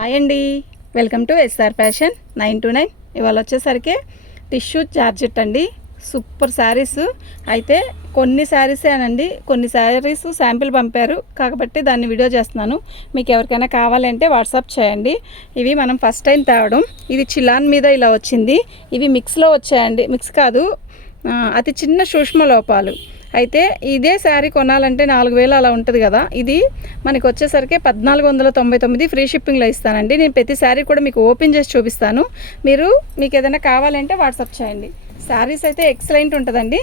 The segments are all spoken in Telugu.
హాయ్ అండి. Welcome to SR fashion nine two nine. ఇవాళ వచ్చేసరికి టిష్యూ జార్జెట్ అండి. సూపర్ శారీస్. అయితే కొన్ని శారీసేనండి కొన్ని శారీస్ శాంపిల్ పంపారు. కాబట్టి దాన్ని వీడియో చేస్తున్నాను. మీకు ఎవరికైనా కావాలంటే వాట్సాప్ చేయండి. ఇవి మనం ఫస్ట్ టైం తేవడం. ఇది చిలాన్ మీద ఇలా వచ్చింది. ఇవి మిక్స్లో వచ్చాయండి. మిక్స్ కాదు. అతి చిన్న సూక్ష్మ లోపాలు అయితే ఇదే శారీ కొనాలంటే నాలుగు వేలు అలా ఉంటుంది కదా. ఇది మనకి వచ్చేసరికి పద్నాలుగు వందల తొంభై తొమ్మిది ఫ్రీ షిప్పింగ్లో ఇస్తానండి. నేను ప్రతి శారీ కూడా మీకు ఓపెన్ చేసి చూపిస్తాను. మీరు మీకు ఏదైనా కావాలంటే వాట్సాప్ చేయండి. శారీస్ అయితే ఎక్సలెంట్ ఉంటుందండి.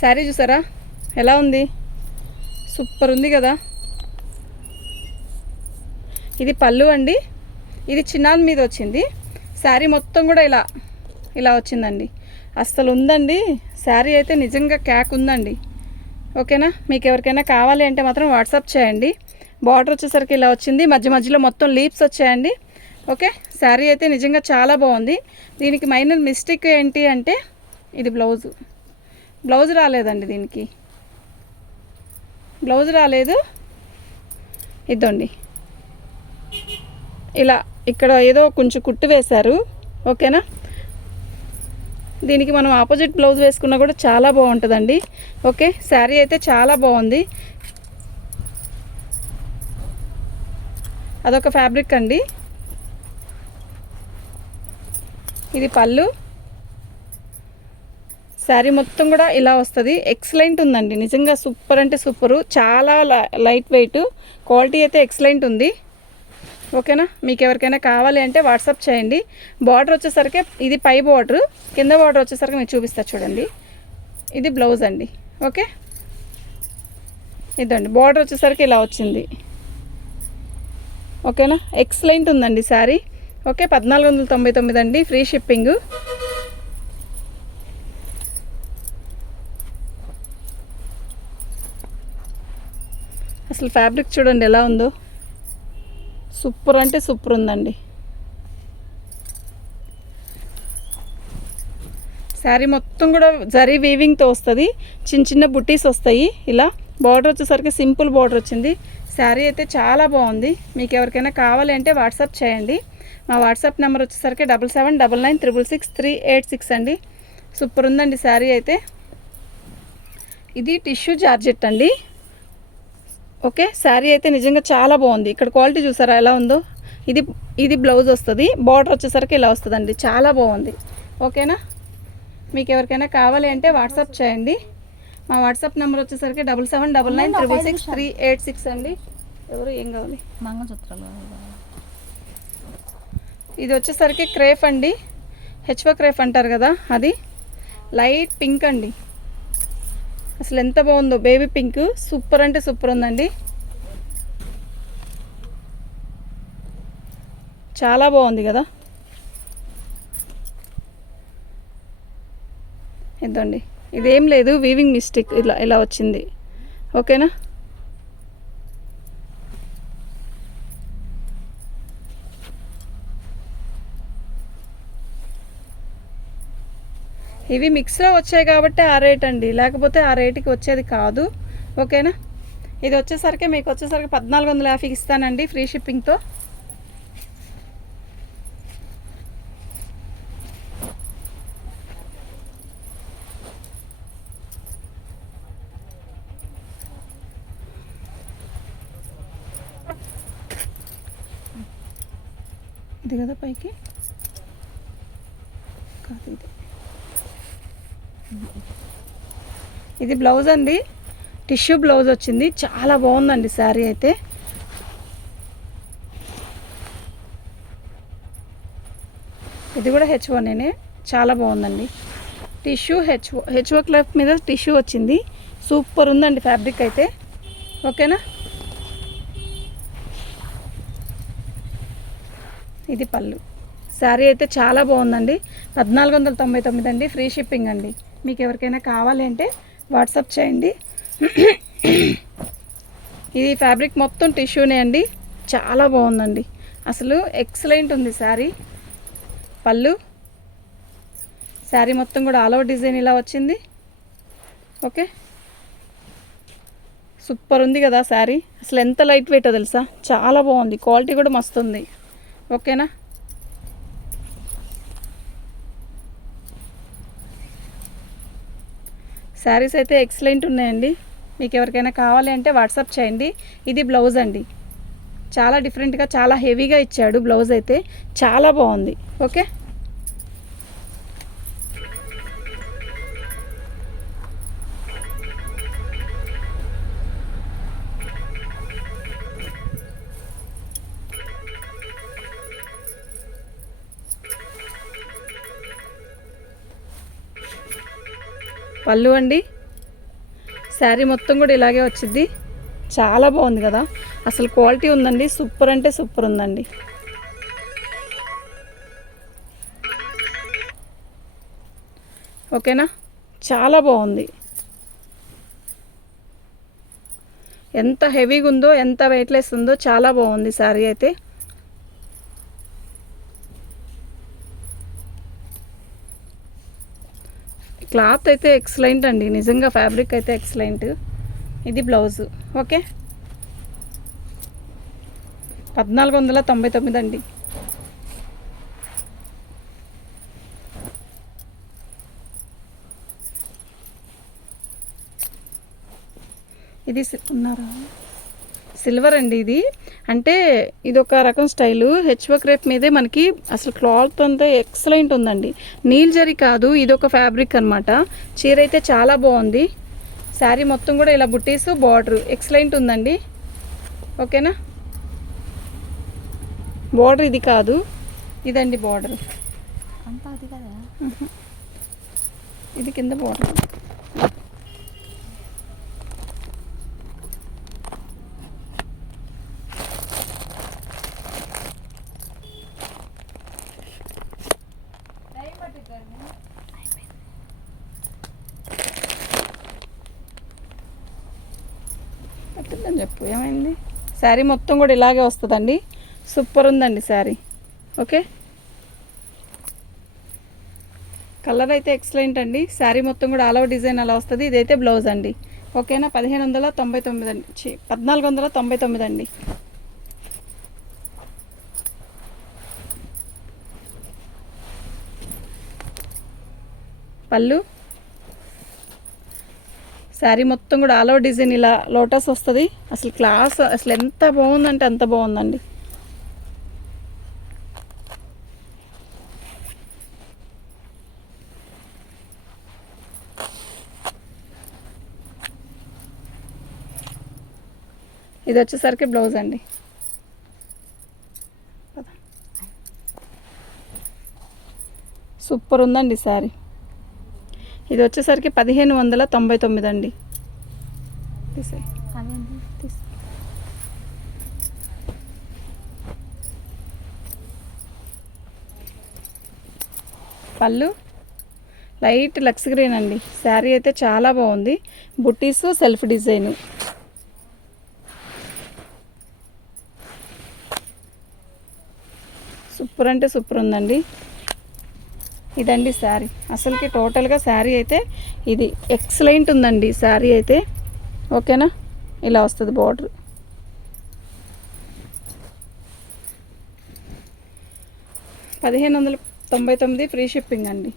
శారీ చూసారా? ఎలా ఉంది? సూపర్ ఉంది కదా. ఇది పళ్ళు అండి. ఇది చిన్నాల మీద వచ్చింది. శారీ మొత్తం కూడా ఇలా ఇలా వచ్చిందండి. అస్సలు ఉందండి శారీ అయితే నిజంగా క్యాక్ ఉందండి. ఓకేనా? మీకు ఎవరికైనా కావాలి అంటే మాత్రం వాట్సాప్ చేయండి. బార్డర్ వచ్చేసరికి ఇలా వచ్చింది. మధ్య మధ్యలో మొత్తం లీప్స్ వచ్చాయండి. ఓకే? శారీ అయితే నిజంగా చాలా బాగుంది. దీనికి మైనర్ మిస్టేక్ ఏంటి అంటే ఇది బ్లౌజు. బ్లౌజ్ రాలేదండి దీనికి. బ్లౌజ్ రాలేదు. ఇద్దండి. ఇలా ఇక్కడ ఏదో కొంచెం కుట్టు వేశారు. ఓకేనా? దీనికి మనం ఆపోజిట్ బ్లౌజ్ వేసుకున్నా కూడా చాలా బాగుంటుందండి. ఓకే శారీ అయితే చాలా బాగుంది. అదొక ఫ్యాబ్రిక్ అండి. ఇది పళ్ళు. శారీ మొత్తం కూడా ఇలా వస్తుంది. ఎక్సలెంట్ ఉందండి. నిజంగా సూపర్ అంటే సూపరు. చాలా లైట్ వెయిట్. క్వాలిటీ అయితే ఎక్సలెంట్ ఉంది. ఓకేనా? మీకు ఎవరికైనా కావాలి అంటే వాట్సాప్ చేయండి. బార్డర్ వచ్చేసరికి ఇది పై బార్డర్ కింద బార్డర్ వచ్చేసరికి మీకు చూపిస్తా చూడండి. ఇది బ్లౌజ్ అండి. ఓకే? ఇదండి. బార్డర్ వచ్చేసరికి ఇలా వచ్చింది. ఓకేనా? ఎక్సలెంట్ ఉందండి శారీ. ఓకే? పద్నాలుగు వందల తొంభై తొమ్మిది అండి. Free shipping. అసలు ఫ్యాబ్రిక్ చూడండి ఎలా ఉందో. సూపర్ అంటే సూపర్ ఉందండి. శారీ మొత్తం కూడా జరీ వీవింగ్తో వస్తుంది. చిన్న చిన్న బుట్టీస్ వస్తాయి ఇలా. బార్డర్ వచ్చేసరికి సింపుల్ బార్డర్ వచ్చింది. శారీ అయితే చాలా బాగుంది. మీకు ఎవరికైనా కావాలి అంటే వాట్సాప్ చేయండి. మా వాట్సాప్ నెంబర్ వచ్చేసరికి double seven double nine triple six three eight six అండి. సూపర్ ఉందండి శారీ అయితే. ఇది టిష్యూ జార్జెట్ అండి. ఓకే శారీ అయితే నిజంగా చాలా బాగుంది. ఇక్కడ క్వాలిటీ చూసారా ఎలా ఉందో? ఇది ఇది బ్లౌజ్ వస్తుంది. బార్డర్ వచ్చేసరికి ఇలా వస్తుందండి. చాలా బాగుంది. ఓకేనా? మీకు ఎవరికైనా కావాలి అంటే వాట్సాప్ చేయండి. మా వాట్సాప్ నెంబర్ వచ్చేసరికి double seven double nine triple six three eight six అండి. ఎవరు ఏం కావాలి? మంగళసూత్రాలు ఇది వచ్చేసరికి క్రేఫ్ అండి. హెచ్వో క్రేఫ్ అంటారు కదా అది. లైట్ పింక్ అండి. అసలు ఎంత బాగుందో. బేబీ పింక్ సూపర్ అంటే సూపర్ ఉందండి. చాలా బాగుంది కదా. ఇదండి. ఇదేం లేదు. వీవింగ్ మిస్టేక్ ఇలా ఇలా వచ్చింది. ఓకేనా ఇవి మిక్స్లో వచ్చాయి కాబట్టి ఆ రేట్ అండి. లేకపోతే ఆ రేటుకి వచ్చేది కాదు. ఓకేనా? ఇది వచ్చేసరికి మీకు వచ్చేసరికి పద్నాలుగు వందల యాభైకి ఇస్తానండి ఫ్రీ షిప్పింగ్తో ఇది కదా పైకి కాదు ఇది ఇది బ్లౌజ్ అండి. టిష్యూ బ్లౌజ్ వచ్చింది. చాలా బాగుందండి శారీ అయితే. ఇది కూడా హెచ్ వన్నే చాలా బాగుందండి. టిష్యూ హెచ్ హెచ్ఓ క్లబ్ మీద టిష్యూ వచ్చింది. సూపర్ ఉందండి ఫ్యాబ్రిక్ అయితే. ఓకేనా? ఇది పళ్ళు. శారీ అయితే చాలా బాగుందండి. పద్నాలుగు వందల తొంభై తొమ్మిది అండి. ఫ్రీ షిప్పింగ్ అండి. మీకు ఎవరికైనా కావాలి అంటే వాట్సాప్ చేయండి. ఇది ఫ్యాబ్రిక్ మొత్తం టిష్యూనే అండి. చాలా బాగుందండి. అసలు ఎక్సలెంట్ ఉంది శారీ. పళ్ళు. శారీ మొత్తం కూడా ఆల్ ఓవర్ డిజైన్ ఇలా వచ్చింది. ఓకే. సూపర్ ఉంది కదా శారీ. అసలు ఎంత లైట్ వెయిటో తెలుసా? చాలా బాగుంది. క్వాలిటీ కూడా మస్తు ఉంది ఓకేనా? శారీస్ అయితే ఎక్సలెంట్ ఉన్నాయండి. మీకు ఎవరికైనా కావాలి అంటే వాట్సాప్ చేయండి. ఇది బ్లౌజ్ అండి. చాలా డిఫరెంట్గా చాలా హెవీగా ఇచ్చాడు బ్లౌజ్ అయితే. చాలా బాగుంది. ఓకే? పళ్ళు అండి. శారీ మొత్తం కూడా ఇలాగే వచ్చింది చాలా బాగుంది కదా. అసలు క్వాలిటీ ఉందండి. సూపర్ అంటే సూపర్ ఉందండి. ఓకేనా? చాలా బాగుంది. ఎంత హెవీగా ఉందో ఎంత వెయిట్లెస్ ఉందో చాలా బాగుంది శారీ అయితే. క్లాత్ అయితే ఎక్సలెంట్ అండి. నిజంగా ఫ్యాబ్రిక్ అయితే ఎక్సలెంట్. ఇది బ్లౌజ్. ఓకే? పద్నాలుగు వందల తొంభై తొమ్మిది అండి. ఇది ఉన్నారా? సిల్వర్ అండి ఇది. అంటే ఇది ఒక రకం స్టైలు. హెచ్ఓ క్రేప్ మీదే మనకి అసలు క్లాత్ అంతా ఎక్సలెంట్ ఉందండి. నీల్ జరీ కాదు ఇది ఒక ఫ్యాబ్రిక్ అనమాట చీర అయితే చాలా బాగుంది. శారీ మొత్తం కూడా ఇలా బుట్టీస్ బార్డర్ ఎక్సలెంట్ ఉందండి. ఓకేనా? బార్డర్ ఇది కాదు. ఇదండి బార్డర్. అంతా అది కదా? ఇది కింద బార్డర్. ఏమైంది? శారీ మొత్తం కూడా ఇలాగే వస్తుందండి. సూపర్ ఉందండి శారీ. ఓకే? కలర్ అయితే ఎక్సలెంట్ అండి. శారీ మొత్తం కూడా ఆల్ ఓవర్ డిజైన్ అలా వస్తుంది. ఇదైతే బ్లౌజ్ అండి. ఓకేనా? పదిహేను వందల తొంభై తొమ్మిది అండి. పద్నాలుగు వందల తొంభై తొమ్మిది అండి. పళ్ళు? శారీ మొత్తం కూడా ఆల్ ఓవర్ డిజైన్ ఇలా లోటస్ వస్తుంది. అసలు క్లాస్ అసలు ఎంత బాగుందంటే అంత బాగుందండి. ఇది వచ్చేసరికి బ్లౌజ్ అండి. సూపర్ ఉందండి శారీ. ఇది వచ్చేసరికి పదిహేను వందల తొంభై తొమ్మిది అండి పళ్ళు లైట్ లక్స్ గ్రీన్ అండి. శారీ అయితే చాలా బాగుంది. Buttis self design. సూపర్ అంటే సూపర్ ఉందండి. ఇదండి శారీ. అసలుకి టోటల్గా శారీ అయితే ఇది ఎక్సలెంట్ ఉందండి శారీ అయితే. ఓకేనా? ఇలా వస్తుంది బార్డర్. పదిహేను వందల తొంభై తొమ్మిది ఫ్రీ షిప్పింగ్ అండి.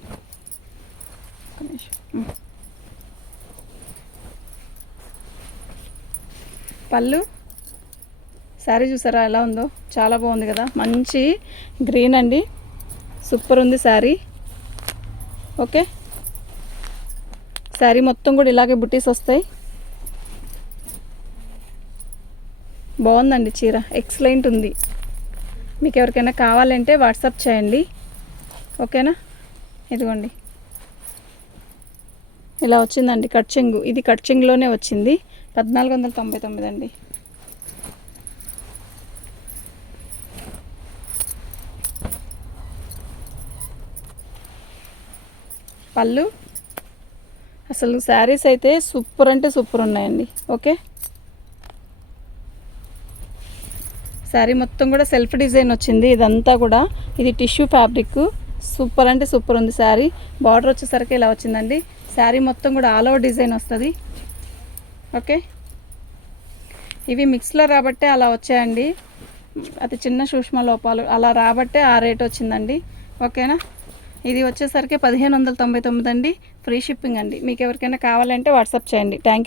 పళ్ళు? శారీ చూసారా? ఎలా ఉందో? చాలా బాగుంది కదా. మంచి గ్రీన్ అండి. సూపర్ ఉంది శారీ. ఓకే? శారీ మొత్తం కూడా ఇలాగే బుట్టీస్ వస్తాయి. బాగుందండి చీర. ఎక్సలెంట్ ఉంది. మీకు ఎవరికైనా కావాలంటే వాట్సాప్ చేయండి. ఓకేనా? ఇదిగోండి. ఇలా వచ్చిందండి కట్ చెంగు. ఇది కట్ చెంగులోనే వచ్చింది. పద్నాలుగు వందల తొంభై తొమ్మిది అండి. పళ్ళు. అసలు శారీస్ అయితే సూపర్ అంటే సూపర్ ఉన్నాయండి. ఓకే? శారీ మొత్తం కూడా సెల్ఫ్ డిజైన్ వచ్చింది. ఇదంతా కూడా ఇది టిష్యూ ఫ్యాబ్రిక్. సూపర్ అంటే సూపర్ ఉంది శారీ. బార్డర్ వచ్చేసరికి ఇలా వచ్చిందండి. శారీ మొత్తం కూడా ఆల్ ఓవర్ డిజైన్ వస్తుంది. ఓకే? ఇవి మిక్స్లో రాబట్టే అలా వచ్చాయండి. అతి చిన్న సూక్ష్మ లోపాలు. అలా రాబట్టే ఆ రేట్ వచ్చిందండి. ఓకేనా? ఇది వచ్చేసరికి పదిహేను వందల తొంభై తొమ్మిది అండి. ఫ్రీ షిప్పింగ్ అండి. మీకు ఎవరికైనా కావాలంటే వాట్సాప్ చేయండి. థ్యాంక్